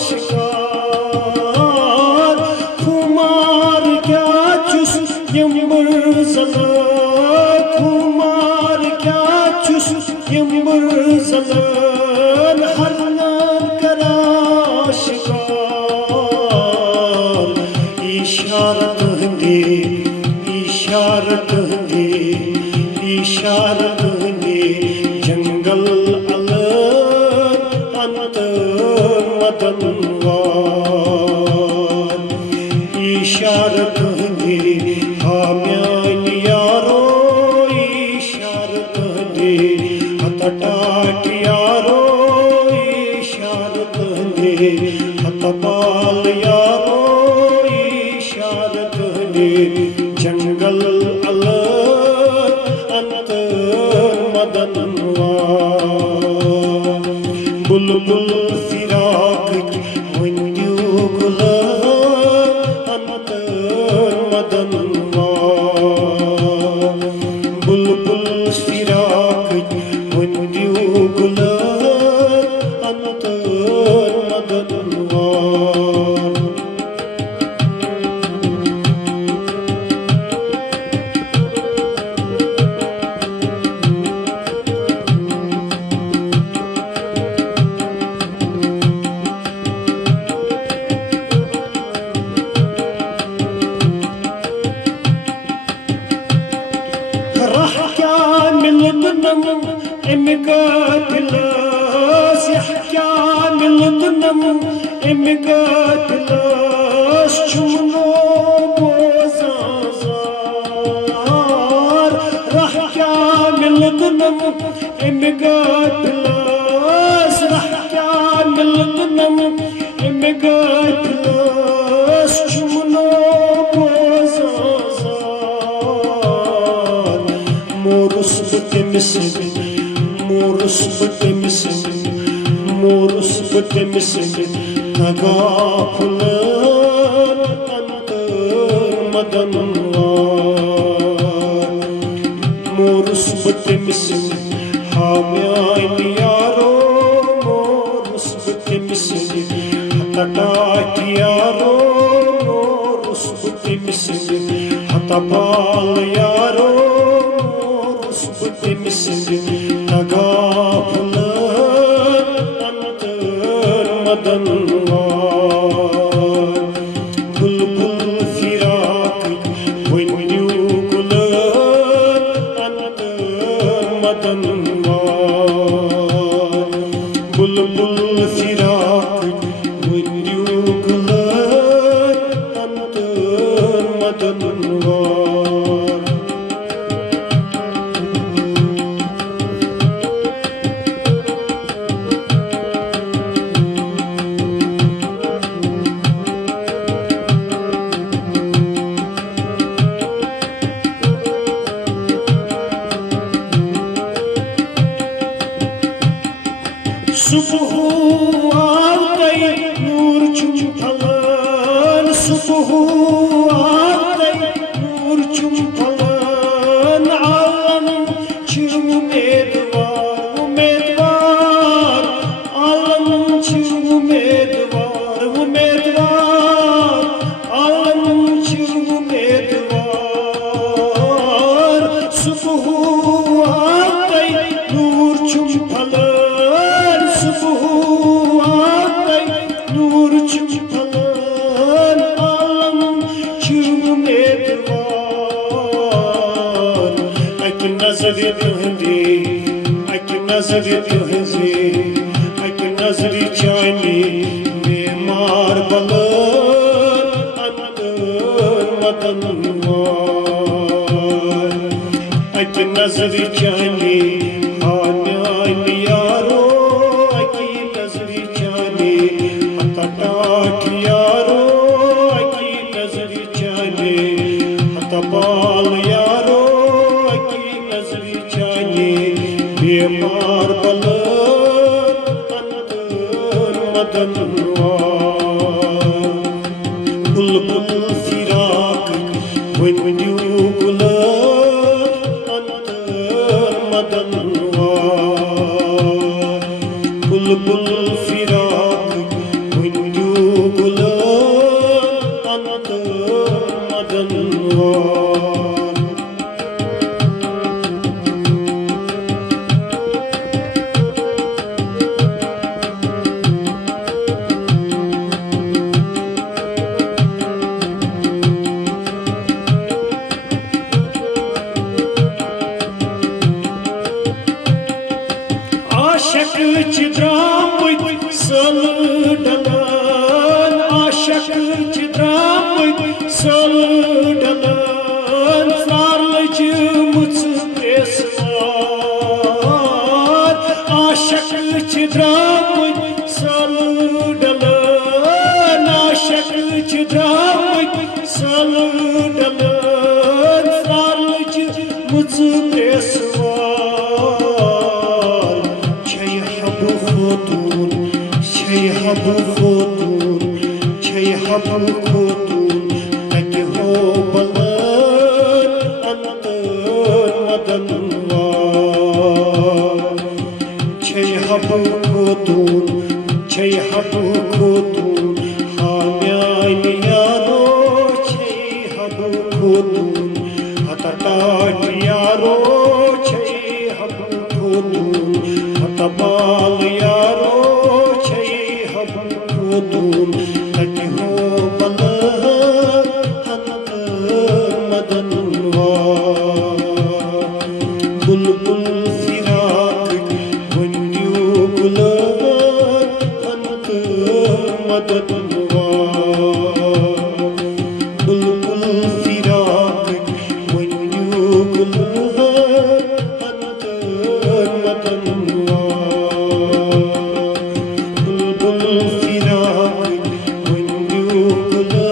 आशिकार खुमार क्या चुस यम बुरज़लान खुमार क्या चुस यम बुरज़लान हरनान करा आशिकार इशारत हंदी इशारत हंदी इशारत हंदी जंगल अलग अंत मदनवार इशारत हंदी हाम्यान यारो इशारत हंदी हतटाट यारो इशारत हंदी हतपाल यारो इशारत हंदी जंगल अलग अंत मदनवार बुलबुल फिराक वंदू गुलाब अंत मदनवार बुलबुल फिराक वंदू गुलाब अंत मदनवार امقاتلاس يحكي عن الغنم امقاتلاس شمنو بوزازار راح كامل الغنم امقاتلاس راح كامل الغنم امقاتلاس شمنو بوزازار مورس بتمسك مورس بتمسك مورس بتمسك تغافلان أنت مدنوار مورس بتمسك حاميان يارو مورس بتمسك حتى يارو مورس بتمسك حتى بال يارو مورس بتمسك تغافلان أنت مدنوار بلبل فراقك وندو غلان أنت مدنوار بلبل فراقك وندو غلان أنت مدنوار सुबह आते नूर चुम फलान सुबह आते नूर चुम फलान आलम छिर उम्मीदवार उम्मीदवार आलम छिर उम्मीदवार उम्मीदवार आलम छिर उम्मीदवार सुबह आते नूर चुम फलान नूर चुम फलान आलम छिर उम्मीदवार अक नजर तुहंदी अक नजर तुहंदी अक नजर चानी बेमार बलान अंत मदनवार अक नजर चानी हाम्यान यारो अकी नजर चानी हतटाट यारो अकी नजर चानी हतपाल यारो अकी नजर चानी बेमार बलान अंत मदनवार बुलबुल फिराक वंदू गुलाब अंत मदनवार बुलबुल फिराक वंदू द्रामत सल डलन आशक द्रामत सल डलन सारलच मुझ प्रेसवार आशक द्रामत सल डलन आशक द्रामत सल डलन सारलच मुझ प्रेसवार हबु खोतून हबु खोतून तक हो बलन अंत मदनवार हबु खोतून हाम्यान यारो हबु खोतून हतटाट यारो हबु खोतून हतबाल यारो हबु खोतून तक हो बलन अंत मदनवार बुलबुल फिराक वन्यू गुलाब अंत मदनवार बुलबुल फिराक वन्यू गुलाब अंत मदनवार बुलबुल फिराक वन्यू गुलाब